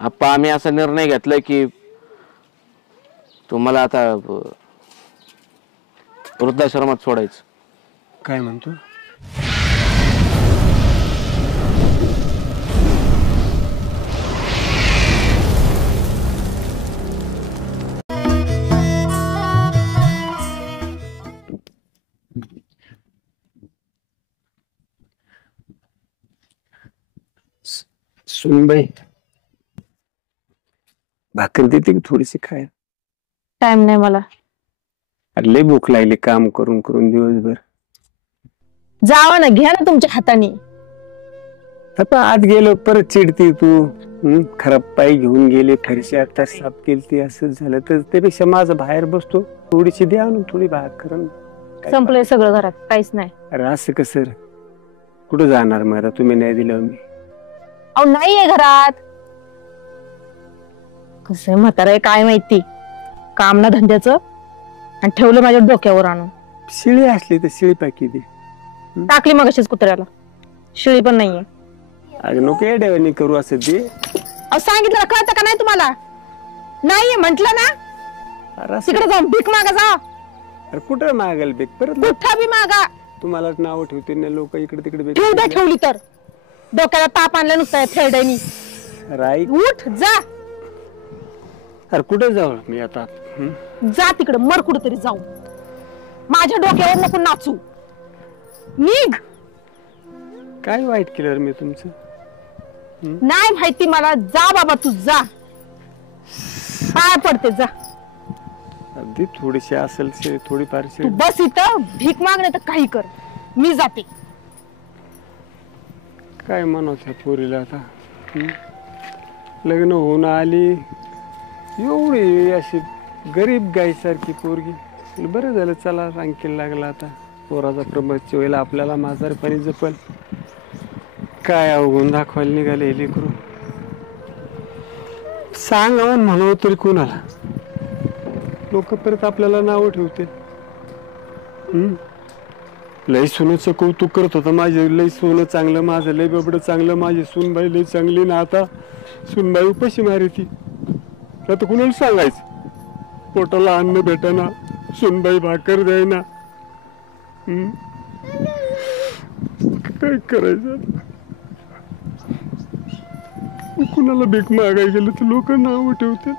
आप्पा आम्ही असा निर्णय घेतलाय की तुम्हाला आता वृद्धाश्रमात सोडायचं. काय म्हणतो? सुनबाई भाकर देते की थोडीशी खाय. टाइम नाही मला. अरे लय भूक लागली काम करून करून दिवसभर. जावा ना, घ्या ना तुमच्या हाताने. आता आत गेलो परत चिडती तू. खराब पाय घेऊन गेले, फरशी आता साफ केली, असं झालं तर त्यापेक्षा माझं बाहेर बसतो. थोडीशी द्या आणून थोडी भाकर. संपलंय सगळं घरात, काहीच नाही. अरे असं कसं कुठं जाणार मग आता तुम्ही नाही दिलं मी? अहो नाहीये घरात. कसं म्हातारा काय माहिती, काम ना धंद्याचं, आणि ठेवलं माझ्या डोक्यावर आणून. शिळी असली तर शिळी पाकी दे. टाकली मग अशीच कुत्र्याला. शिळी पण नाहीये. अगं नको येड्यावानी करू असं दे. अहो सांगितलं कळतं का नाही तुम्हाला? नाहीये म्हंटल ना. अरे असं- तिकडे जाऊन भीक मागा जा. अरे कुठं मागाल बेक परत कुठं बी मागा. तुम्हाला नाव ठेवते ना लोक इकडे तिकडे ठेवू द्या, ठेवली तर. डोक्याला ताप आणला नुसता थेरड्यानी. राई उठ जा. अरे कुठे जाऊ मी आता? जा तिकडे, मर कुठं तरी जाऊ. माझ्या डोक्यावर नको नाचू. निघ. काय वाईट केलं रे मी तुमचं? नाही माहिती मला. जा बाबा तू जा. पाया पडते जा. अगदी थोडीशी असेल थोडी तू फारशी. बस इथं, भीक माग नाही तर काही कर. मी जाते. काय म्हणावं पोरीला आता? लग्न होऊन आली एवढी अशी गरीब गायसारखी पोरगी. बरं झालं चला रांकीला लागला आता. पोराचा प्रपंच होईल आपल्याला म्हातारपणी जपल. काय अवगुण दाखवायला निघाले लेकरू. सांगावं म्हणावं तरी कोणाला? लोक परत आपल्याला नाव ठेवते. लय सोनूचं कौतुक करत होता माझे. लय सोनं चांगलं माझं, लय बबड चांगलं माझी. सुनबाई लय चांगली ना. आता सुनबाई उपाशी मारी ती. आता कुणाला सांगायचं? पोटाला अन्न भेटाना, सुनबाई भाकर द्यायना. काय करायचं? कुणाला भीक मागाय गेलं तर लोक नाव ठेवते.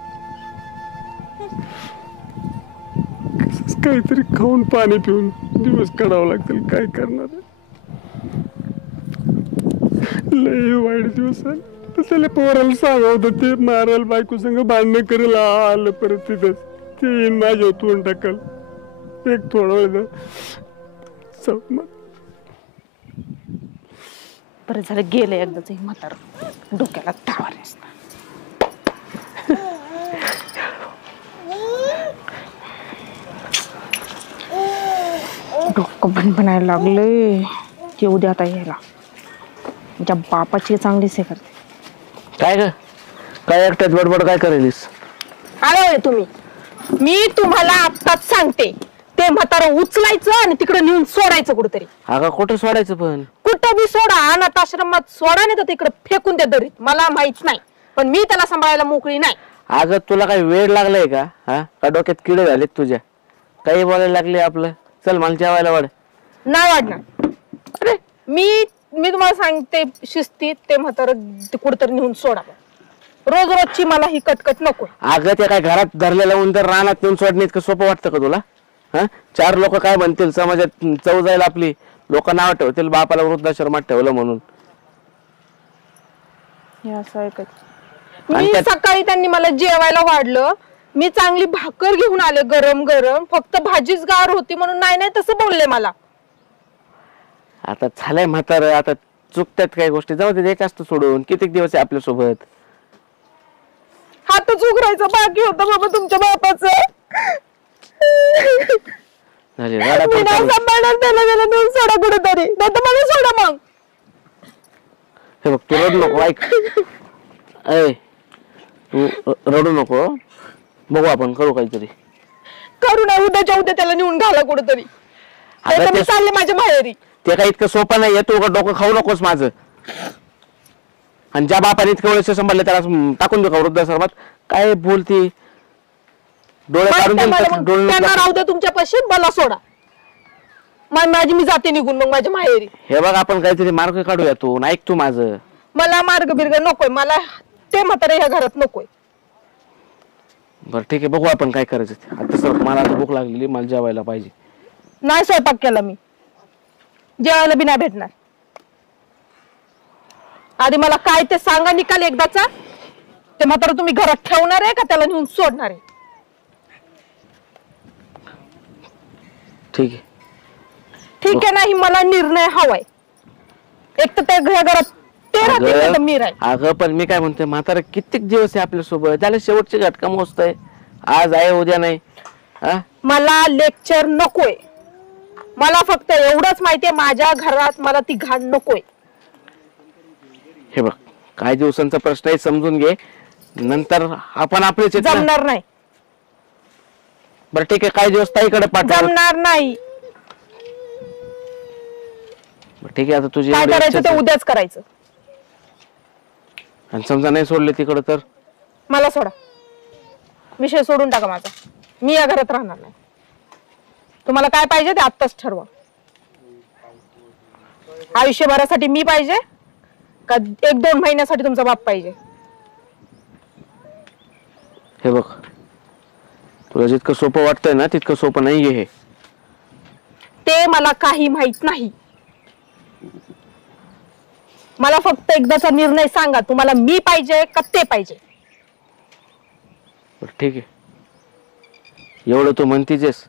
काहीतरी खाऊन पाणी पिऊन दिवस काढावं लागतील. काय करणार? लय वाईट दिवस आहे. त्याला पोराला सांगा होतं ते मारायला बायको संग भांडणं करेल. आलं परत तिथंच ते येईन माझ्या तोंड टाकल. एक थोडा वेळ बरं झालं गेलं एकदाच. म्हातार डोक्याला ताव आला. डोकं बनायला लागले. येऊ दे आता यायला. तुमच्या बापाची चांगली से करते. काय ग काय एकट्यात बडबड काय करेलीस? आलो तुम्ही. मी तुम्हाला आत्ताच सांगते, ते म्हातारं उचलायचं आणि तिकडे नेऊन सोडायचं कुठेतरी. अगं कुठं सोडायचं पण? कुठं बी सोडा. अनाथ आश्रमात सोडा, नाही तर तिकडे फेकून द्या दरीत. मला माहित नाही, पण मी त्याला सांभाळायला मोकळी नाही. अगं तुला काही वेळ लागलाय का? का डोक्यात किडे झालेत तुझ्या? काही बोलायला लागले आपलं. चल मला जेवायला वाढ. नाही वाढणार. अरे मी तुम्हाला सांगते शिस्तीत, ते म्हातारं कुठेतरी नेऊन सोडा. रोज रोजची मला ही कटकट नको. अगं ते काय घरात धरलेलं उंदर रानात नेऊन सोडणे इतकं सोपं वाटतं का तुला? चार लोक काय म्हणतील, समाजात चव जाईल आपली. लोक नाव ठेवतील बापाला वृद्धाश्रमात ठेवलं म्हणून. मी सकाळी त्यांनी मला जेवायला वाढलं. मी चांगली भाकर घेऊन आले गरम गरम. फक्त भाजीच गार होती म्हणून नाही नाही तसं बोलले मला. आता झालंय म्हातार, आता चुकतात काही गोष्टी. जाऊ दे, एक असतं सोडून. कितीक दिवस आहे आपल्या सोबत? हातच उघडायचं बाकी होतं बाबा तुमच्या बापाचं. मी नाही सांभाळणार त्याला नेऊन सोडा कुठेतरी, नाही तर मला सोडा मग. हे बघ तू रडू नको. ऐक तू रडू नको. बघू आपण करू काहीतरी. करू नाही, उद्याच्या उद्या त्याला नेऊन घाला कुठेतरी. मी चालले माझ्या माहेरी. ते काही इतकं सोपं नाही. तू डोकं खाऊ नकोस माझं. आणि ज्या बापाने इतकं वर्ष सांभाळले त्याला टाकून देऊ का वृद्धाश्रमात? काय बोलती, डोळे काढून देईल का? डोळे नको त्यांना दाखवू. राहू दे तुमच्या पाशी, मला सोडा. माझी मी जाते निघून मग माझ्या माहेरी. हे बघ आपण काहीतरी मार्ग काढूया, तू ऐक तू माझं. मला मार्ग बिर्ग नकोय, मला ते म्हातारे ह्या घरात नकोय. बरं ठीक आहे, बघू आपण काय करायचं ते. आता सर मला आता भूक लागलेली, मला जेवायला पाहिजे. नाही स्वयंपाक केला मी, जेवायला बी नाही भेटणार. आधी मला काय ते सांगा निकाल एकदाचा. ते म्हातारं तुम्ही घरात ठेवणार आहे का त्याला नेऊन सोडणार आहे? ठीक आहे. ठीक आहे, नाही मला निर्णय हवाय. एक तर त्या घरात ते राहतील नाही तर मी राहील. अगं पण मी काय म्हणते, म्हातारा कित्येक दिवस आहे आपल्या सोबत, त्याला शेवटची घटका मोजतय. आज आहे उद्या नाही. मला लेक्चर नकोय. मला फक्त एवढंच माहितीये, माझ्या घरात मला ती घाण नकोय. हे बघ, काही दिवसांचा प्रश्न आहे, समजून घे. नंतर आपण आपलेच आहेत ना. जमणार नाही, बरं ठीक आहे, काही दिवस ताईकडे पाठव. जमणार नाही. ठीक आहे, आता तुझी काय एवढी करायचं इच्छाच ते आहे. उद्याच करायचं. आणि समजा नाही सोडले तिकडं तर? मला सोडा, विषय सोडून टाका माझा. मी या घरात राहणार नाही. तुम्हाला काय पाहिजे ते आत्ताच ठरवा. आयुष्यभरासाठी मी पाहिजे का 1-2 महिन्यासाठी तुमचा बाप पाहिजे? हे बघ, तुला जितकं सोपं वाटतंय ना तितकं सोपं नाहीये हे. ते मला काही माहित नाही. मला फक्त एकदाचा निर्णय सांगा, तुम्हाला मी पाहिजे का ते पाहिजे? बरं ठीक आहे, एवढं तू म्हणतीस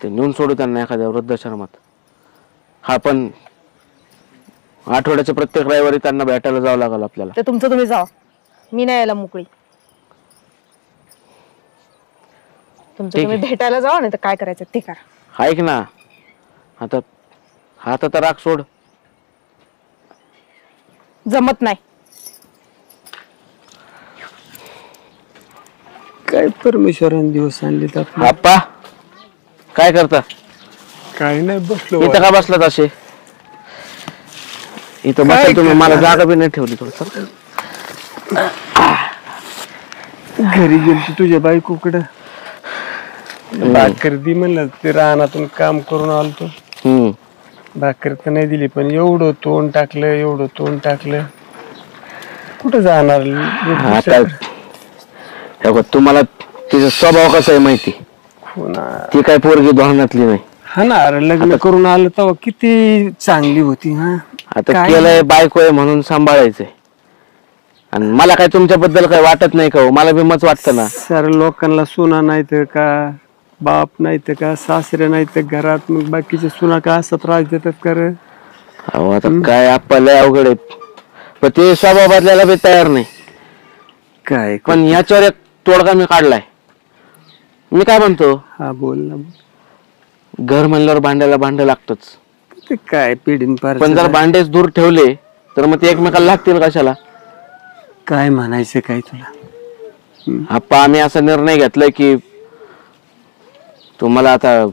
ते नेऊन सोडू त्यांना एखाद्या वृद्धाश्रमात. हा पण आठवड्याच्या प्रत्येक रविवारी त्यांना भेटायला जावं लागेल आपल्याला. ते तुमचं तुम्ही जावा, मी नाही यायला मोकळी. तुमचं ठीक तुम्ही भेटायला जावा, नाही तर काय करायचं ते करा. ऐक ना, आता आता राग सोड. जमत नाही. काय परमेश्वराने दिवस आणले तर आप्पा काय करता? काय नाही बसलो. इथं का बसलात असे? इथं बसायला तुम्ही, मला जागा बी नाही ठेवली. थोडं घरी गेलतो तुझ्या बायकोकडं, भाकर दी म्हणलं, ते रानातून काम करून आलतो. भाकर तर नाही दिली, पण एवढं तोंड टाकलं कुठं जाणार? आता हे बघ, तुम्हाला तिचा स्वभाव कसा आहे माहिती? हो ना. ती काय पोरगी धोरणातली नाही. हा ना, अरे लग्न करून आलं तेव्हा किती चांगली होती. हा आता काय? केलंय, बायको आहे म्हणून सांभाळायचंय. आणि मला काय तुमच्याबद्दल काय वाटत नाही का हो? मला बी मच वाटतं ना. सर लोकांना सुना नाही तर का, बाप नाही तर का, सासरे नाही तर घरात, मग बाकीचे सुना का असं त्रास देतात कर. अहो आता काय आपल्याला अवघड आहे, पण ते स्वभाव बदलायला बी तयार नाही. काय पण ह्याच्यावर एक तोडगा मी काढलाय. मी काय म्हणतो, हा बोल ना. घर म्हणल्यावर भांड्याला भांडं लागतच. ते काय पिढीन पार. पण जर भांडेच दूर ठेवले तर मग ते एकमेकाला लागतील कशाला? काय म्हणायचं काय तुला? आप्पा आम्ही असा निर्णय घेतलाय की तुम्हाला आता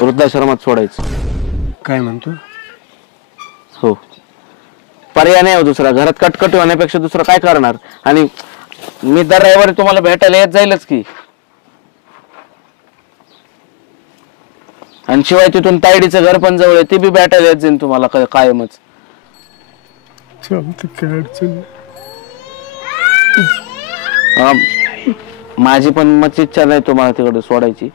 वृद्धाश्रमात सोडायचं. काय म्हणतो? हो, पर्याय नाही हो दुसरा. घरात कटकट होण्यापेक्षा दुसरं काय करणार? आणि मी दर रविवारी तुम्हाला भेटायला येत जाईलच की. आणि शिवाय तिथून तायडीचं घर पण जवळ आहे, ते बी भेटायला येत जाईल तुम्हाला कायमच. चालतं, काय अडचण माझी पण मच इच्छा नाही तुम्हाला तिकडे सोडायची.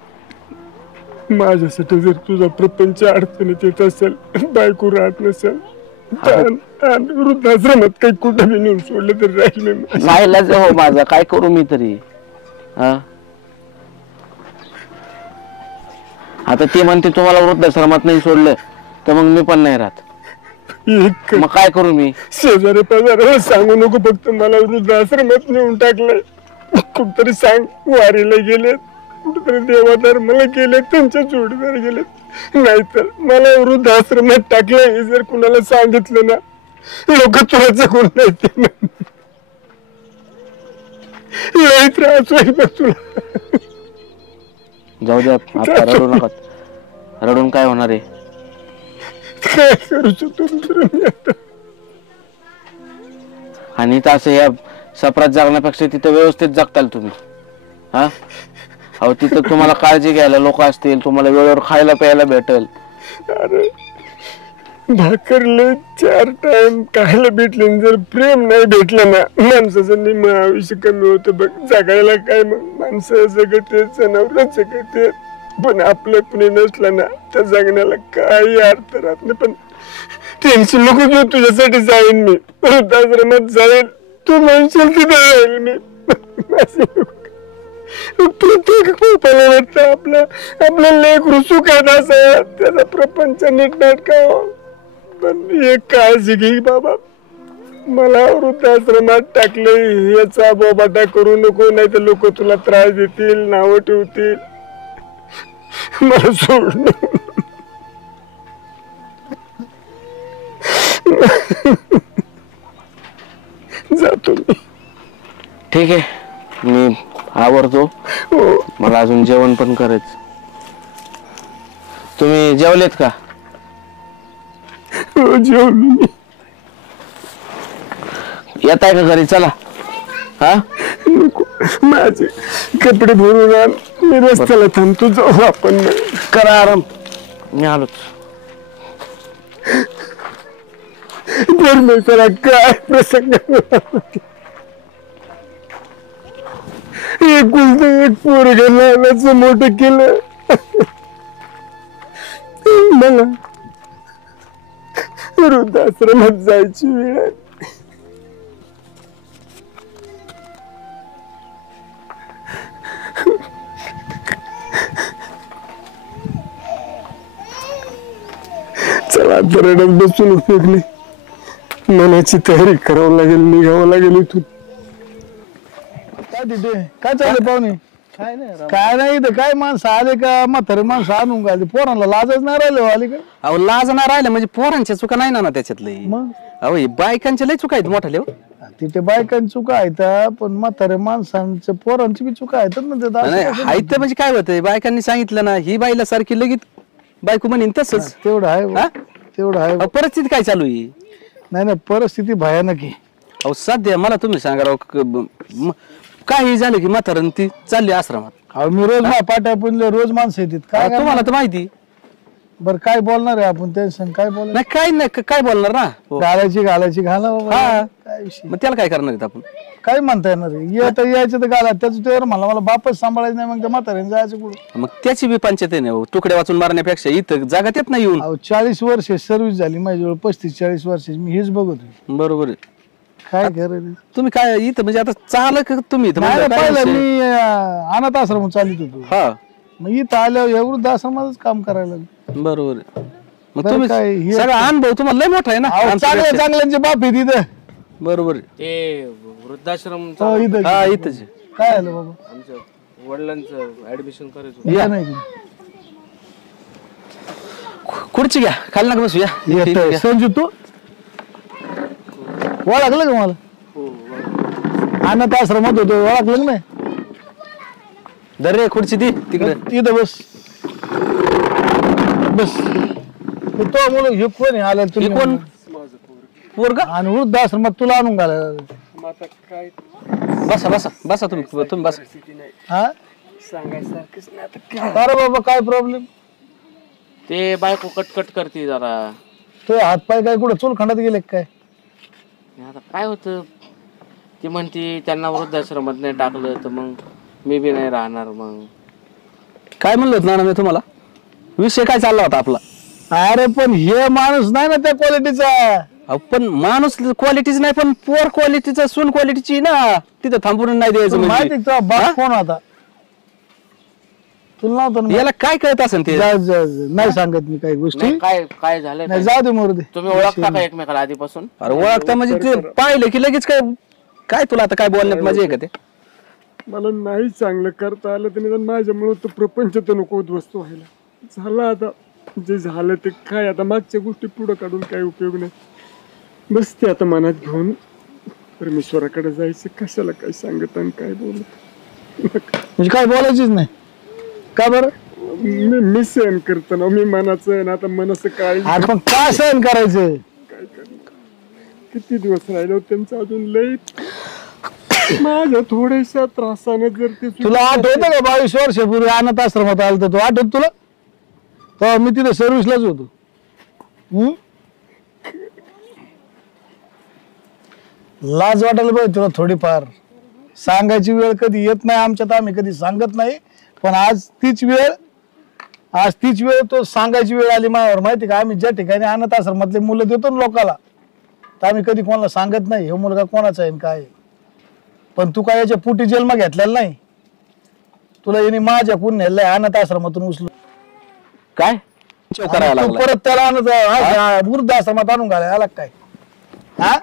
माझ्यासाठी जर तुझा प्रपंच अडचणीत येत असेल, बायको राहत नसेल, वृद्धाश्रमात काही कुठं बी नेऊन सोडलं तर राहील मी. नाहीलाच हो माझा, काय करू मी तरी. आता ती म्हणते तुम्हाला वृद्धाश्रमात नाही सोडलं तर मग मी पण नाही राहत. मग काय करू मी? शेजारी पाजाराला सांगू नको, फक्त मला वृद्धाश्रमात नेऊन टाकलंय. कुठतरी सांग, वारीला गेलेत, कुठतरी देवाधर्माला गेलेत, त्यांच्या जोडीदार गेलेत. नाहीतर मला वृद्धाश्रमात टाकलंय हे जर कुणाला सांगितलं ना, लोक तुला जगून नाही. लई त्रास होईल बघ तुला. जाऊ द्या, आता रडू नका. रडून काय होणार आहे? काय करू शकतो दुसरं मी आता? आणि इथं असं या सपरात जगण्यापेक्षा तिथं व्यवस्थित जगताल तुम्ही. हा अहो तिथं तुम्हाला काळजी घ्यायला लोक असतील, तुम्हाला वेळेवर खायला प्यायला भेटल. अरे भाकरले 4 टाइम खायला भेटले, जर प्रेम नाही भेटलं ना माणसाचं निम्म आयुष्य कमी होतं बघ. जगायला काय मग माणसं जगते, जनावर जगते, पण आपलं कुणी नसलं ना त्या जगण्याला काही अर्थ राहत नाही. पण टेन्शन नको घेऊ, तुझ्यासाठी जाईन मी, वृद्धाश्रमात जाईन, तू म्हणशील तिथे जाईल मी. प्रत्येक खूपाला वाटतं आपलं लेकरू सुखात असं, त्याचा प्रपंच नीटनाटका हो. पण एक काळजी घे बाबा, मला वृद्धाश्रमात टाकले याचा बोबाटा करू नको, नाही तर लोक तुला त्रास देतील, नावं ठेवतील. मला सोड जातो मी. ठीक आहे, मी आवरतो. मला अजून जेवण पण करायचं. तुम्ही जेवलेत का? जेवलो मी. येताय का घरी? चला. हा नको, माझे कपडे भरून आण, मी रस्त्याला थांबतो, जाऊ आपण. करा आराम, मी आलोच. परमेश्वरा काय प्रसंग, एकुलतं एक पोरगं लहानाचं मोठं केलं. मला वृद्धाश्रमात जायची वेळ आली. चला रडत बसून उपयोग नाही, मनाची तयारी करावं लागेल, निघावं लागेल इथून. काय तिथे काय चाललं पाहुणे? काय नाही इथं काय माणसं आले का म्हातारे माणसं आणून घालते, पोरांना लाजच नाही राहिले आली का? अहो लाज नाही राहिलं म्हणजे पोरांच्या चुका नाही ना त्याच्यातलं. मग अहो हे बायकांच्या लय चुका आहेत मोठ्या. तिथे बायकांची चुका आहेत, पण म्हातारे माणसांच्या पोरांची बी चुका आहेत ना त्यात. असं कसं? आहेत म्हणजे काय होतंय, बायकांनी सांगितलं ना ही बाईला सारखी लगेच बायको म्हणेन तसंच. तेवढं आहे हा? तेवढं आहे. अहो, परिस्थिती काय चालू आहे? नाही परिस्थिती भयानक आहे. अहो सध्या मला तुम्ही सांगा राव, काही झालं की म्हातारण ती चालली आश्रमात. अहो मी रोज पाट्या पुनले रोज माणसं येतात. काय तुम्हाला तर माहिती. बरं काय बोलणार आहे आपण टेन्शन काय बोलणार? नाही काय नाही काय बोलणार ना. हो. घालायची घाला बाबा. हा. काय विषय मग त्याला काय करणार आहेत आपण? काय म्हणता येणार आहे? यायचं तर घाला, त्याचं ते मला बापच सांभाळायचं नाही, मग त्या म्हाताऱ्याने जायचं कुठं? मग त्याची बी पंचायत आहे ना हो. तुकड्या वाचून मारण्यापेक्षा इथं जागात येत नाही येऊन. अहो 40 वर्ष सर्व्हिस झाली माझ्याजवळ, 35-40 वर्ष मी हेच बघतो. बरोबर आहे. काय करायचं? तुम्ही काय इथं म्हणजे आता चालक तुम्ही इथं नाही म्हणजे काय पहिलं विषय? मी अनाथ आश्रम चालित होतो, हा मग इथं आल्यावर या वृद्ध आश्रमातच काम करायला लागलो. बरोबर आहे. मग बरं तुम्ही काय, हे- सगळा अनुभव तुम्हाला लय मोठा आहे ना अहो, आमच्यापेक्षा. चांगल्यांचे बाप आहे तिथं. बरोबर आहे. ते वृद्धाश्रम हो, इथं हा इथंच आहे. काय आलं बाबा? आमच्या वडिलांचं ऍडमिशन करायचं. या नाही खुर्ची घ्या, खाली नका बसू या. येतोय. संजू तू ओळखलं का मला? अनाथ आश्रमात होतो, ओळखलं का नाही? धर रे खुर्ची ती तिकडे. इथं बस बस. तो मुलं हे कोण आहे आलं? हे तुम्ही कोण पोरगा? आणि वृद्ध आश्रमात तुला आणून घालायला. बसा बसा बसा तुम्ही बसा. हा अरे बाबा काय प्रॉब्लेम? ते बायको कटकट करते जरा. तो हातपाय काय कुठं चुलखंडात गेले काय? आता काय होतं, ती म्हणती त्यांना वृद्धाश्रमात नाही टाकलं तर मग मी बी नाही राहणार. मग काय म्हणलं होतं ना मी तुम्हाला, विषय काय चालला होता आपला? अरे पण हे माणूस नाही ना त्या क्वालिटीचा. अहो, पण माणूस क्वालिटीच नाही, पण पोर क्वालिटीचा, सून क्वालिटीची ना. तिथं थांबून नाही द्यायचं तुला म्हणजे. माहिती का तुझा बाप कोण होता? तुला नव्हतं ना? याला काय कळत असेल ते? जा. नाही सांगत मी काही गोष्टी. नाही, काय काय झालंय नाही काय? जाऊ दे मोरू दे. तुम्ही ओळखता का एकमेकाला आधीपासून? अरे ओळखता म्हणजे ते पाहिलं की लगेच काय काय तुला आता काय बोलण्यात मजा आहे का ते? मला नाही चांगलं करता आलं तर निदान माझ्यामुळे तो प्रपंच तर नको उद्ध्वस्त व्हायला. झालं आता जे झालं ते काय, आता मागच्या गोष्टी पुढं काढून काय उपयोग नाही. बस ते आता मनात घेऊन परमेश्वराकडे जायचं. कशाला काय सांगत आणि काय बोलत, म्हणजे काय बोलायचीच नाही का बरं? मी सहन करतो ना, मी मनाचं आहे ना, आता मनाचं काय अरे पण काय सहन करायचं? किती दिवस राहिलो त्यांचं अजून लय माझ्या थोड्याशा त्रासाने जर ते तुला आठवतं का 22 वर्षापूर्वी अनाथ आश्रमात आलं तर तू आठवत तुला तेव्हा मी तिथे सर्व्हिसलाच होतो. लाज वाटायला पाहिजे तुला थोडीफार. सांगायची वेळ कधी येत नाही आमच्यात, आम्ही कधी सांगत नाही, पण आज तीच वेळ तो सांगायची वेळ आली माझ्यावर. माहिती का, आम्ही ज्या ठिकाणी अनाथ आश्रमातले मुलं देतो ना लोकाला, तर आम्ही कधी कोणाला सांगत नाही हे मुलगा कोणाचा आहे काय. पण तू काय याच्या पोटी जन्म घेतलेला नाही, तुला यांनी माझ्याकडून नेलंय अनाथ आश्रमातून उचलून. काय करायला तू लागलाय? परत त्याला वृद्ध आश्रमात आणून घालाय आला काय? हा,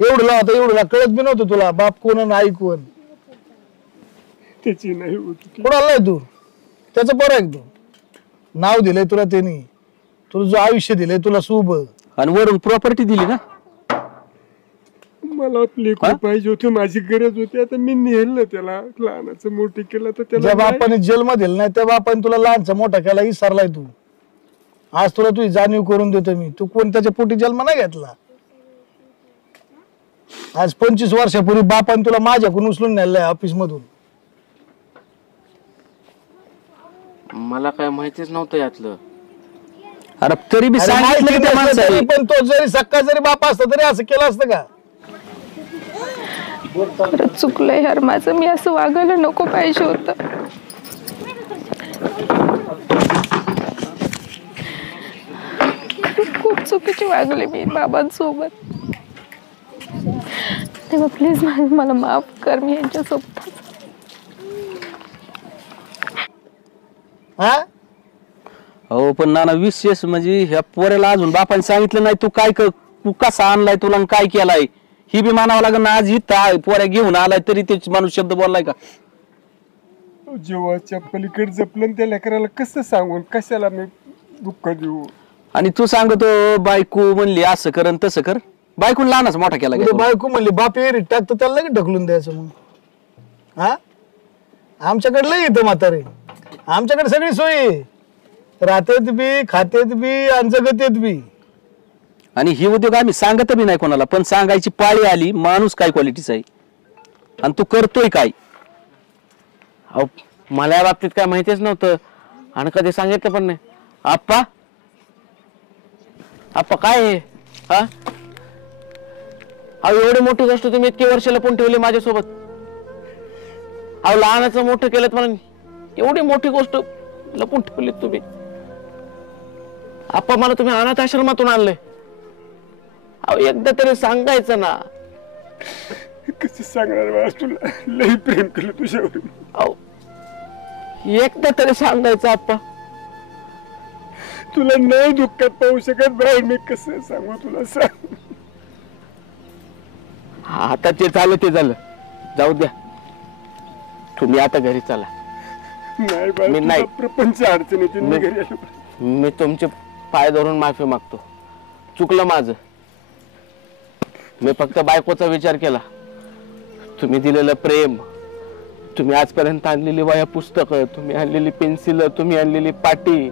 एवढं लावता एवढं कळत बी नव्हतं तुला बाप कोण आणि आई कोण. त्याची नाही होती. कोणाला नाही तू त्याचं बरं आहे. तू नाव दिलंय तुला त्यांनी, तुला जो आयुष्य दिलंय तुला शुभ, आणि वरून प्रॉपर्टी दिली ना. मला आपली पाहिजे होती, माझी गरज होती. आता मी नेलं त्याला, लहानाचं मोठे केलं तर ज्या त्याला बापाने जन्म दिला नाही त्या बापाने तुला लहानचा मोठा केला विसरलाय तू. आज तुला तुझी जाणीव करून देतो मी. तू कोण त्याच्या पोटी जन्म नाही घेतला. आज 25 वर्षापूर्वी बापाने तुला माझ्याकडून उचलून नेलंय ऑफिस मधून. मला काय माहितीच नव्हतं यातलं. अरे तरी बी अरे सांगितलं की त्या माहिती नसलं माणसाने. तरी पण तो जरी सक्का जरी बाप असता तरी असं केलं असतं का? खरंच चुकलंय यार माझं, मी असं वागायला नको पाहिजे होतं. खूप चुकीची वागले मी बाबांसोबत. तेव्हा प्लीज मला माफ कर, मी यांच्यासोबत. हा, हो पण नाना विशेष म्हणजे ह्या पोऱ्याला अजून बापाने सांगितलं नाही तू काय तू कसा आणलाय तुला आणि काय केलाय ही बी मानावं लागेल ना. आज इथं पोऱ्या घेऊन आलाय तरी ते माणूस शब्द बोललाय का? जीवाच्या पलीकडे जपलं त्या लेकराला कसं सांगून कशाला मी दुःख देऊ. आणि तू सांगतो बायको म्हणली असं कर आणि तसं कर. बायकून लहानच मोठा केला उद्या बायको म्हणली बाप एरीत टाक तर त्याला लगेच ढकलून द्यायचं मग. हा, आमच्याकडे लय येतं म्हातारे, आमच्याकडे सगळी सोय आहे. राहतेत बी, खातेत बी आणि जगतेत बी. आणि ही उद्योग आम्ही सांगत बी नाही कोणाला, पण सांगायची पाळी आली माणूस काय क्वालिटीचा आहे आणि तू करतोय काय. अहो मला या बाबतीत काय माहितीच नव्हतं आणि कधी सांगितलं पण नाही. आप्पा आप्पा काय आहे हा? अहो एवढी मोठी गोष्ट तुम्ही इतकी वर्ष लपून ठेवली माझ्यासोबत. अहो लहानाचं मोठं केलं म्हणून एवढी मोठी गोष्ट लपून ठेवली तुम्ही. आप्पा मला तुम्ही अनाथ आश्रमातून आणले. अहो एकदा तरी सांगायचं ना. कसं सांगणार बाळा, तुला लई प्रेम केलं तुझ्यावर. अहो एकदा तरी सांगायचं आप्पा. तुला नाही दुःखात पाहू शकत बाई मी, कसं सांगू तुला सांग. आता जे झालं ते झालं, जाऊ द्या. तुम्ही आता घरी चला. नाही मी बाळा, नाही. तुला प्रपंच अडचणीत मी घरी आलो. मी तुमचे पाय धरून माफी मागतो. चुकलं माझं. मी फक्त बायकोचा विचार केला. तुम्ही दिलेलं प्रेम, तुम्ही आजपर्यंत आणलेली वह्या पुस्तकं, तुम्ही आणलेली पेन्सिल, तुम्ही आणलेली पाटी,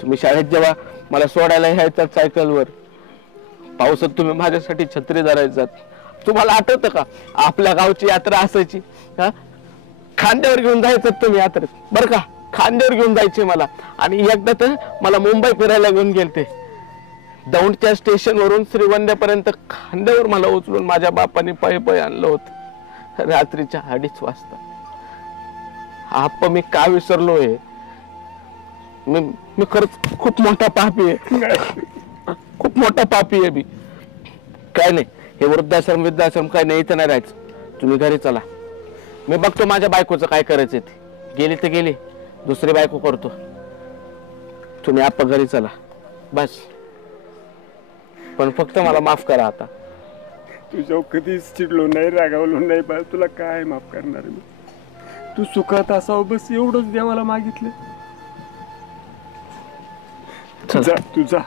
तुम्ही शाळेत जेव्हा मला सोडायला यायचा सायकलवर, पावसात तुम्ही माझ्यासाठी छत्री धरायचात. तुम्हाला आठवतं का आपल्या गावची यात्रा असायची हा? खांद्यावर घेऊन जायचं तुम्ही यात्रेत बरं का. खांद्यावर घेऊन जायचे मला. आणि एकदा तर मला मुंबई फिरायला घेऊन गेलते. दौंडच्या स्टेशन वरून श्रीगोंद्यापर्यंत खांद्यावर मला उचलून माझ्या बापाने पायी पायी आणलं होतं रात्रीच्या 2:30 वाजता. आप्पा मी का विसरलोय. मी खरंच खूप मोठा पापी आहे. खूप मोठा पापी आहे मी. काय नाही, हे वृद्धाश्रम वृद्धाश्रम काय नाही, इथं नाही राहायचं. तुम्ही घरी चला. मी बघतो माझ्या बायकोचं काय करायचं ते. गेली तर गेली, दुसरी बायको करतो. तुम्ही आप्पा घरी चला बस. पण फक्त मला माफ करा आता. तुझ्यावर कधीच चिडलो नाही, रागावलो नाही बाळ. तुला काय माफ करणार मी. तू सुखात असावं बस एवढंच देवाला मागितलं. जा तू जा.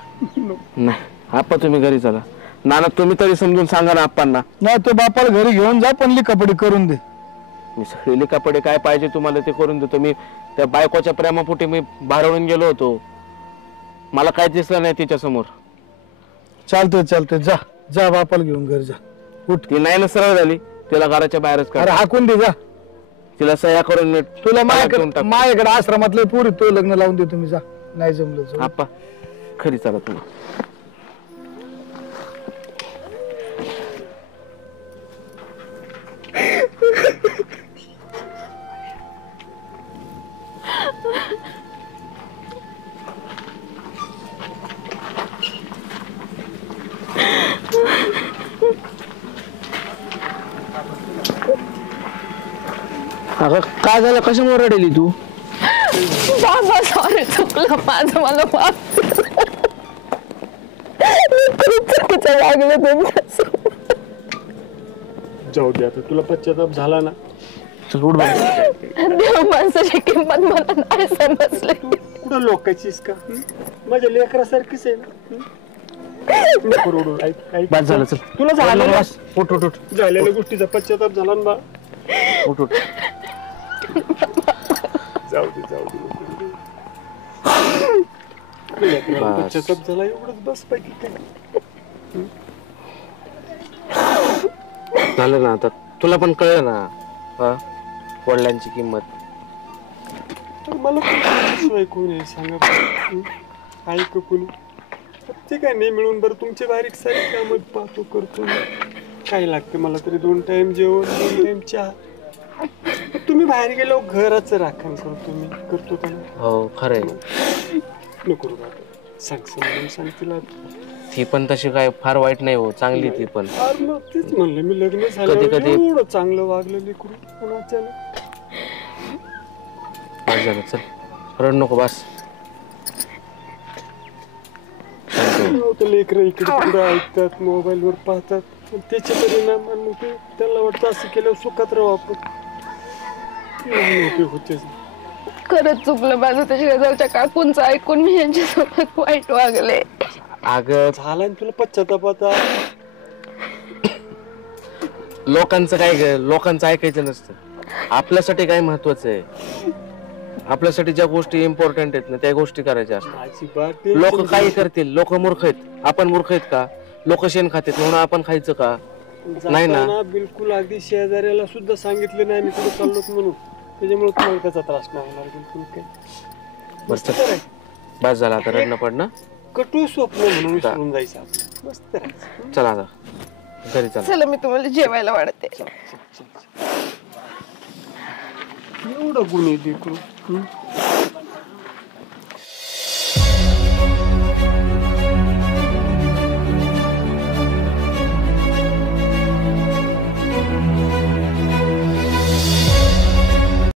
नाही आप्पा तुम्ही घरी चला. नाना तुम्ही तरी समजून सांगा ना आप्पांना. नाही तो बापाला घरी घेऊन जा, पण कपडे करून दे. मी सगळे कपडे काय पाहिजे तुम्हाला ते करून देतो. मी त्या बायकोच्या प्रेमापोटी मी भारावून गेलो होतो. मला काय दिसलं नाही तिच्या समोर. चालतंय चालतंय जा. जा बापाला घेऊन घर जा उठ. ती नाही ना सरळ झाली, तिला घराच्या बाहेरच अरे काढ. हाकून दे जा. तिला सह्या करून नीट तुला ताब्यात घेऊन टाक. माझ्याकडे आश्रमातले पुरी तो लग्न लावून दे तुम्ही जा. नाही जमलं तर. आप्पा खरी चला तुम्ही. अगं काय झालं, कशामुळे रडेली तू? बाबा सॉरी, चुकलं माझं, मला माफ कर. मी खूप चुकीचं वागले तुमच्यासोबत. जाऊ दे आता, तुला पश्चाताप झाला ना. चल उठ बाहेर. देव माणसाची किंमत मला नाही समजली. कुठं लोकांचीस का? माझ्या लेकरासारखीच आहे ना. नको रडू. ऐक बस झालं, चल. तुला झालं ना? उठ उठ उठ झालेल्या गोष्टीचा पश्चाताप झाला ना बा. उठ उठ. जाऊ दे लेकराला बस. पश्चाताप झाला एवढंच बस पैकी काय. झालं ना आता, तुला पण कळलं ना हा वडिलांची किंमत. मला शिवाय कोण आहे सांगा बरं. ऐक कोणी ते काय नाही मिळून बरं तुमचे बारीक सारीक कामं पाहतो करतो मी. काय लागतं मला तरी 2 टाइम जेवण 2 टाइम चहा. तुम्ही बाहेर गेलो घराचं राखण करतो मी करतो का नाही? हो खरंय. नको रे बाबा. सांग समजून सांग तिला. ती पण तशी काय फार वाईट नाही हो, चांगली ती पण. अरे मग तेच म्हणलं मी लग्न झालं कधी- एवढं चांगलं वागलं लेकरू पण अचानक. बस झालं, चल रड नको, बस. होतं लेकरं इकडे तिकडे ऐकतात मोबाईलवर पाहतात पण त्याचे परिणाम आणि मग ते त्यांना वाटतं असं केल्यावर सुखात राहू आपण. नाही उपयोग होतेच. खरंच चुकलं माझं, त्या शेजारच्या काकूंचं ऐकून मी यांच्यासोबत वाईट वागले. अगं झाला ना तुला पश्चाताप आता. लोकांचं काय ग, लोकांचं ऐकायचं नसतं. आपल्यासाठी काय महत्वाचं आहे, आपल्यासाठी ज्या गोष्टी इम्पॉर्टंट आहेत ना त्या गोष्टी करायच्या असतात. अजिबात लोक काही करतील, लोक मूर्ख आहेत. आपण मूर्ख आहेत का? लोक शेण खातात म्हणून आपण खायचं का? नाही ना. जाताना बिलकुल अगदी शेजाऱ्याला सुद्धा सांगितलं नाही मी कुठे चाललोत म्हणून. त्याच्यामुळे तुम्हाला त्याचा त्रास नाही होणार बिलकुल काय. मस्त. बस झाला आता, रडणं पडणं. कटू स्वप्न म्हणून विसरून जायचं आपलं. मस्त राहायचं. चला आता घरी चला. चला मी तुम्हाला जेवायला वाढते. एवढं गुन्हे लेकरू.